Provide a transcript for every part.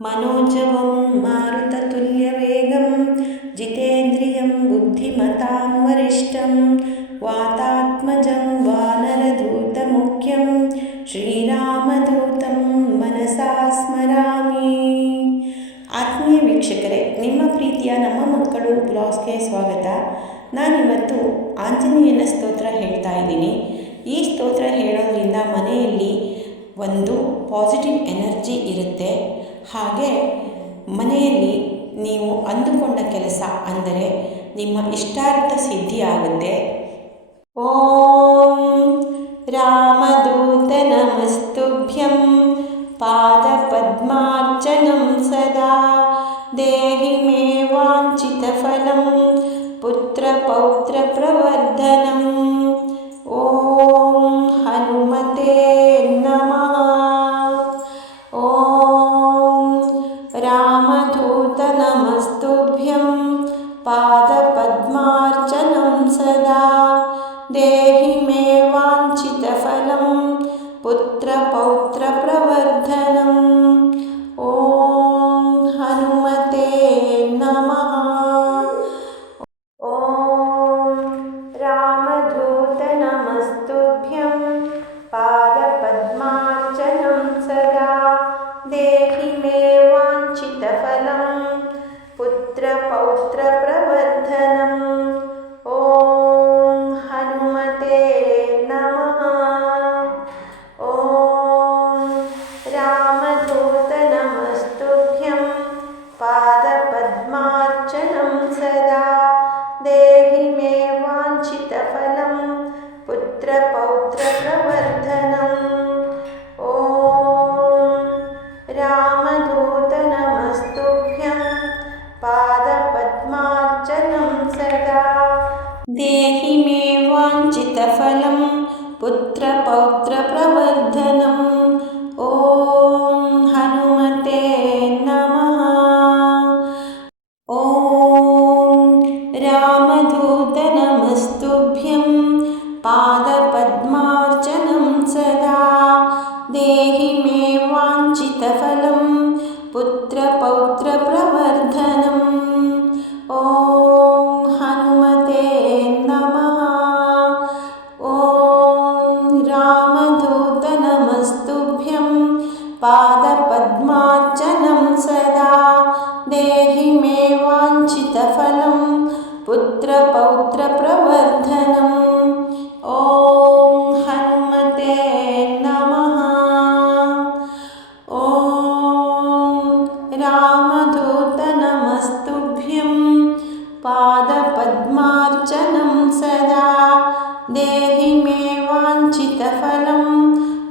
मनोजवं मारुततुल्यवेगं जितेन्द्रियं बुद्धिमतां वरिष्ठं वातात्मजं वानरदूतमुख्यं ಶ್ರೀರಾಮದೂತಂ ಮನಸಾ ಸ್ಮರಾಮಿ. ಆತ್ಮೀಯ ವೀಕ್ಷಕರೇ, ನಿಮ್ಮ ಪ್ರೀತಿಯ ನಮ್ಮ ಮಕ್ಕಳು ಬ್ಲಾಗ್ಸ್ಗೆ ಸ್ವಾಗತ. ನಾನಿವತ್ತು ಆಂಜನೇಯನ ಸ್ತೋತ್ರ ಹೇಳ್ತಾ ಇದ್ದೀನಿ. ಈ ಸ್ತೋತ್ರ ಹೇಳೋದ್ರಿಂದ ಮನೆಯಲ್ಲಿ ಒಂದು ಪಾಸಿಟಿವ್ ಎನರ್ಜಿ ಇರುತ್ತೆ. ಹಾಗೆ ಮನೆಯಲ್ಲಿ ನೀವು ಅಂದುಕೊಂಡ ಕೆಲಸ ಅಂದರೆ ನಿಮ್ಮ ಇಷ್ಟಾರ್ಥ ಸಿದ್ಧಿ ಆಗುತ್ತೆ. ಓಂ ರಾಮದೂತ ನಮಸ್ತುಭ್ಯಂ ಪಾದಪದ್ಮಾರ್ಚನಂ ಸದಾ ದೇಹಿ ಮೇ ವಾಂಛಿತಫಲಂ ಪುತ್ರಪೌತ್ರ ಪ್ರವರ್ಧನಂ. ಓಂ ಹನುಮತೆ ನಮಃ. ಓಂ ರಾಮದೂತ ನಮಸ್ತುಭ್ಯಂ ಪಾದಪದ್ಮಾರ್ಚನಂ ಸದಾ ದೇಹಿ ಮೇ ವಾಂಛಿತಫಲಂ ಪುತ್ರಪೌತ್ರ ಪ್ರವರ್ಧನಂ. ಓಂ ಹನುಮತೆ ನಮಃ. ಓಂ ರಾಮದೂತ ನಮಸ್ತುಭ್ಯಂ ಪಾದಪದ್ಮಾರ್ಚನಂ ಸದಾ ದೇಹಿ ಮೇ ವಾಂಛಿತಫಲಂ ಪುತ್ರಪೌತ್ರ ಪ್ರವರ್ಧನಂ. ಓಂ ಹನುಮತೆ ನಮಃ. ಓಂ ರಾಮದೂತ ನಮಸ್ತುಭ್ಯಂ ಪಾದಪದ್ಮಾರ್ಚನಂ ಸದಾ ದೇಹಿ ಮೇ ವಾಂಛಿತಫಲಂ ಪುತ್ರಪೌತ್ರ ಪ್ರವರ್ಧನಂ. ಓಂ ರಾಮದೂತ ನಮಸ್ತುಭ್ಯಂ ಪಾದಪದ್ಮಾರ್ಚನಂ ಸದಾ ದೇಹಿ ಮೇ ವಾಂಛಿತಫಲಂ ಪುತ್ರಪೌತ್ರ ಪ್ರವರ್ಧನಂ. ಓಂ ಹನುಮತೆ ನಮಃ. ಓಂ ರಾಮದೂತ ನಮಸ್ತುಭ್ಯಂ ಪಾದಪದ್ಮಾರ್ಚನಂ ಸದಾ ದೇಹಿ ಮೇ ವಾಂಛಿತಫಲಂ ಪುತ್ರಪೌತ್ರ ಪ್ರವರ್ಧನಂ. ಓಂ ಹನುಮತೆ ನಮಃ. ಓಂ ರಾಮದೂತ ನಮಸ್ತುಭ್ಯಂ ಪಾದಪದ್ಮಾರ್ಚನಂ ಸದಾ ದೇಹಿ ಮೇ ವಾಂಛಿತಫಲಂ ಪುತ್ರಪೌತ್ರ ಪ್ರವರ್ಧನಂ. ಓಂ ಹನುಮತೆ ನಮಃ. ಓಂ ರಾಮದೂತ ನಮಸ್ತುಭ್ಯಂ ಪಾದಪದ್ಮಾರ್ಚನಂ ಸದಾ ದೇಹಿ ಮೇ ವಾಂಛಿತಫಲಂ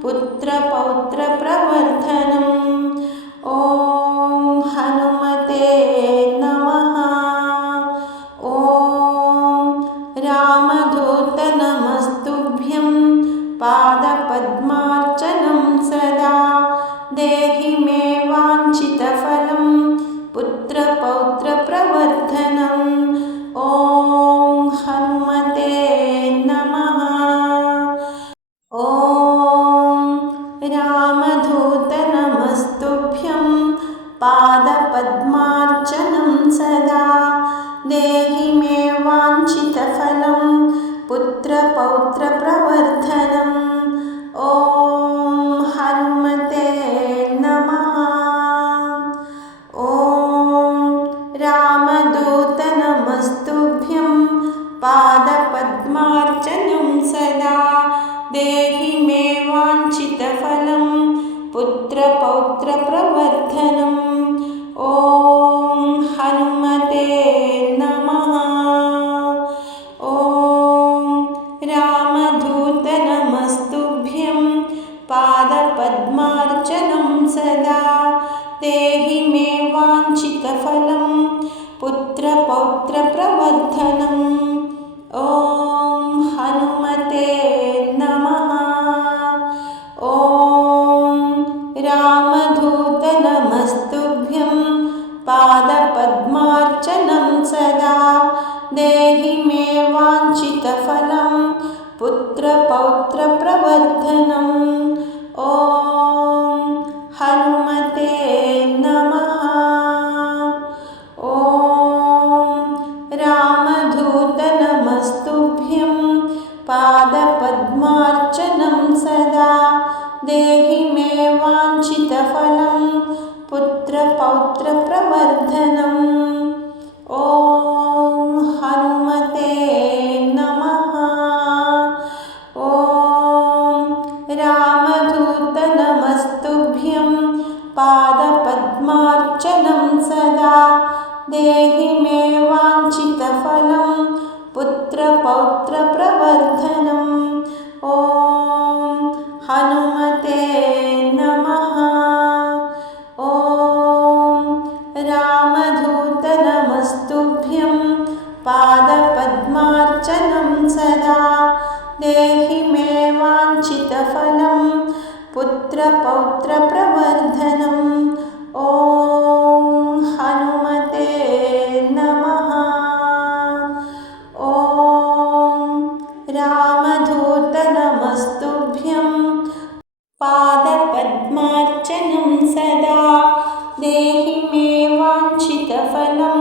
ಪುತ್ರಪೌತ್ರ ಪ್ರವರ್ಧನಂ. ಓಂ ಹನುಮತೆ ನಮಃ. ಓಂ ರಾಮದೂತ ನಮಸ್ತುಭ್ಯಂ ಪಾದಪದ್ಮಾರ್ಚನಂ ಸದಾ ದೇಹಿ ಮೇ ವಾಂಛಿತಫಲಂ ಪುತ್ರಪೌತ್ರ ಪ್ರವರ್ಧನಂ. ಓಂ ಹನುಮತೆ ನಮಃ. ಓಂ ರಾಮದೂತ ನಮಸ್ತುಭ್ಯಂ ಪಾದಪದ್ಮಾರ್ಚನಂ ಸದಾ ದೇಹಿ ಮೇ ವಾಂಛಿತಫಲಂ ಪುತ್ರಪೌತ್ರ ಪ್ರವರ್ಧನಂ. ಓಂ ಹನುಮತೆ ನಮಃ. ಓಂ ರಾಮದೂತ ನಮಸ್ತುಭ್ಯಂ ಪಾದಪದ್ಮಾರ್ಚನಂ ಸದಾ ದೇಹಿ ಮೇ ವಾಂಛಿತಫಲಂ ಪುತ್ರಪೌತ್ರ ಪ್ರವರ್ಧನಂ. ಓಂ ಹನುಮತೆ ನಮಃ. ಓಂ ರಾಮದೂತ ನಮಸ್ತುಭ್ಯಂ ಪಾದಪದ್ಮಾರ್ಚನಂ ಸದಾ ದೇಹಿ ಮೇ ವಾಂಛಿತಫಲಂ ಪುತ್ರಪೌತ್ರ ಪ್ರವರ್ಧನಂ. ಓಂ ಹನುಮತೆ ನಮಃ. ಓಂ ರಾಮದೂತ ನಮಸ್ತುಭ್ಯಂ ಪಾದಪದ್ಮಾರ್ಚನಂ ಸದಾ ದೇಹಿ ಮೇ ವಾಂಛಿತಫಲಂ ಪುತ್ರಪೌತ್ರ ಪ್ರವರ್ಧನಂ. ಓಂ ಹನುಮತೆ ನಮಃ. प्रवर्धनम्। ॐ हनुमते नमः। ॐ रामदूत नमस्तुभ्यं पादपद्मार्चनं सदा देहि मे वाञ्छितफलं पुत्रपौत्रप्रवर्धनम्। ॐ हनुमते नमः। ॐ रामदूत नमस्तुभ्यं पादपद्मार्चनं सदा देहि मे वाञ्छितफलं पुत्रपौत्रप्रवर्धनम्। ॐ हनुमते नमः। ॐ रामदूत नमस्तुभ्यं पादपद्मार्चनं सदा देहि मे वाञ्छितफलं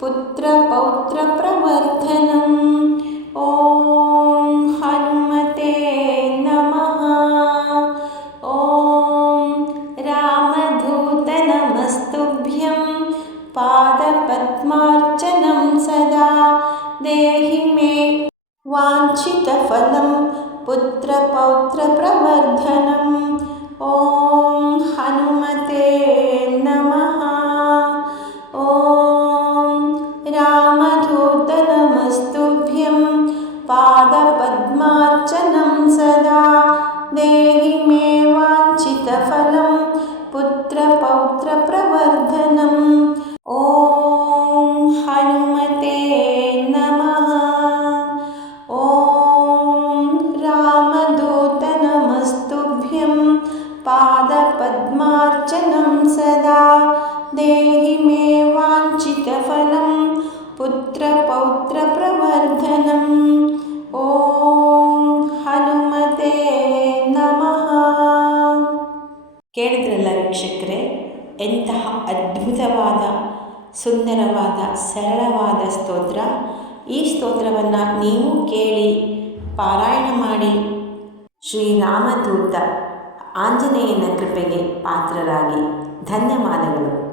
पुत्रपौत्रप्रवर्धनम्। ॐ हनुमते नमः। ॐ रामदूत नमस्तुभ्यं पादपद्मार्चनं सदा देहि मे वाञ्छितफलं पुत्रपौत्रप्रवर्धनम्। ॐ हनुमते नमः। ॐ रामदूत नमस्तुभ्यं पादपद्मार्चनं सदा देहि मे वाञ्छितफलं पुत्रपौत्रप्रवर्धनम्। ॐ हनुमते नमः। ॐ रामदूत नमस्तुभ्यं पादपद्मार्चनं सदा देहि मे वाञ्छितफलं पुत्रपौत्रप्रवर्धनम्। ॐ ಹನುಮತೆ ನಮಃ. ಕೇಳಿದ್ರಲ್ಲ ವೀಕ್ಷಕರೇ, ಎಂತಹ ಅದ್ಭುತವಾದ ಸುಂದರವಾದ ಸರಳವಾದ ಸ್ತೋತ್ರ. ಈ ಸ್ತೋತ್ರವನ್ನು ನೀವು ಕೇಳಿ ಪಾರಾಯಣ ಮಾಡಿ ಶ್ರೀರಾಮದೂತ ಆಂಜನೇಯನ ಕೃಪೆಗೆ ಪಾತ್ರರಾಗಿ. ಧನ್ಯವಾದಗಳು.